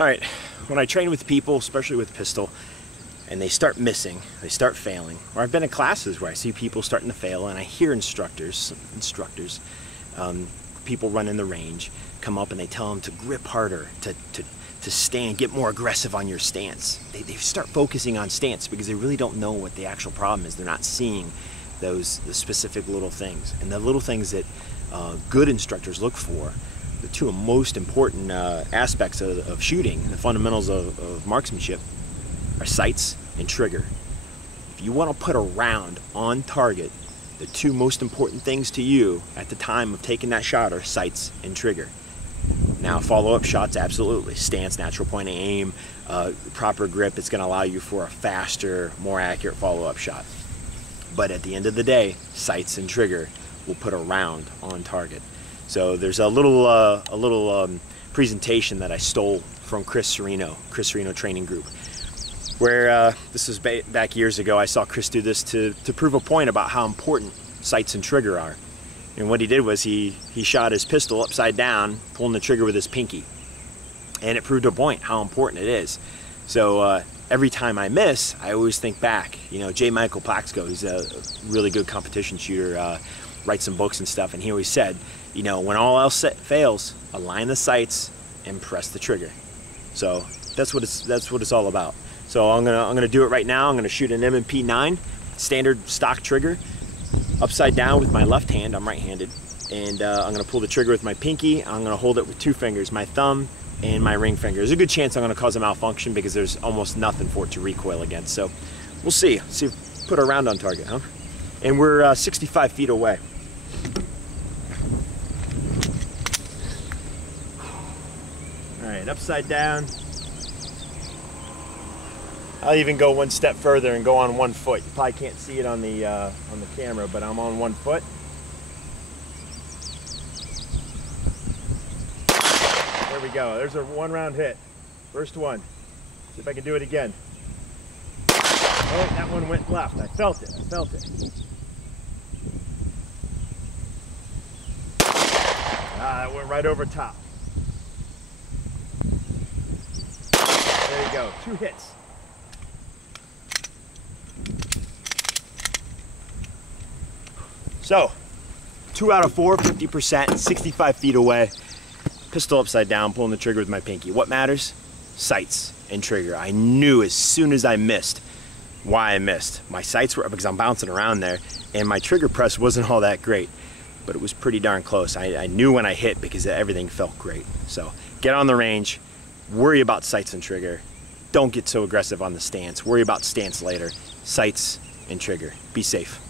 All right, when I train with people, especially with pistol, and they start missing, they start failing, or I've been in classes where I see people starting to fail and I hear instructors, people running the range, come up and they tell them to grip harder, to stand, get more aggressive on your stance. They start focusing on stance because they really don't know what the actual problem is. They're not seeing the specific little things. And the little things that good instructors look for, the two most important aspects of shooting, the fundamentals of marksmanship, are sights and trigger. If you want to put a round on target, the two most important things to you at the time of taking that shot are sights and trigger. Now, follow-up shots, absolutely. Stance, natural point of aim, proper grip, it's going to allow you for a faster, more accurate follow-up shot. But at the end of the day, sights and trigger will put a round on target. So there's a little presentation that I stole from Chris Serino Training Group, where this was back years ago. I saw Chris do this to prove a point about how important sights and trigger are. And what he did was he shot his pistol upside down, pulling the trigger with his pinky. And it proved a point how important it is. So every time I miss, I always think back. You know, J. Michael Plaxco, who's a really good competition shooter, writes some books and stuff, and he always said, you know, when all else fails, align the sights and press the trigger. So that's what it's all about. So I'm gonna do it right now. I'm gonna shoot an M&P 9 standard stock trigger upside down with my left hand. I'm right-handed, and I'm gonna pull the trigger with my pinky. I'm gonna hold it with two fingers, my thumb and my ring finger. There's a good chance I'm gonna cause a malfunction because there's almost nothing for it to recoil against. So we'll see. See if put a round on target, huh? And we're 65 feet away. All right, upside down. I'll even go one step further and go on 1 foot. You probably can't see it on the camera, but I'm on 1 foot. There we go. There's a one round hit. First one. See if I can do it again. Oh, that one went left. I felt it. I felt it. Ah, that went right over top. There you go. 2 hits. So, 2 out of 4, 50%, 65 feet away, pistol upside down, pulling the trigger with my pinky. What matters? Sights and trigger. I knew as soon as I missed why I missed. My sights were up because I'm bouncing around there, and my trigger press wasn't all that great, but it was pretty darn close. I knew when I hit because everything felt great. So, get on the range, worry about sights and trigger. Don't get so aggressive on the stance. Worry about stance later. Sights and trigger. Be safe.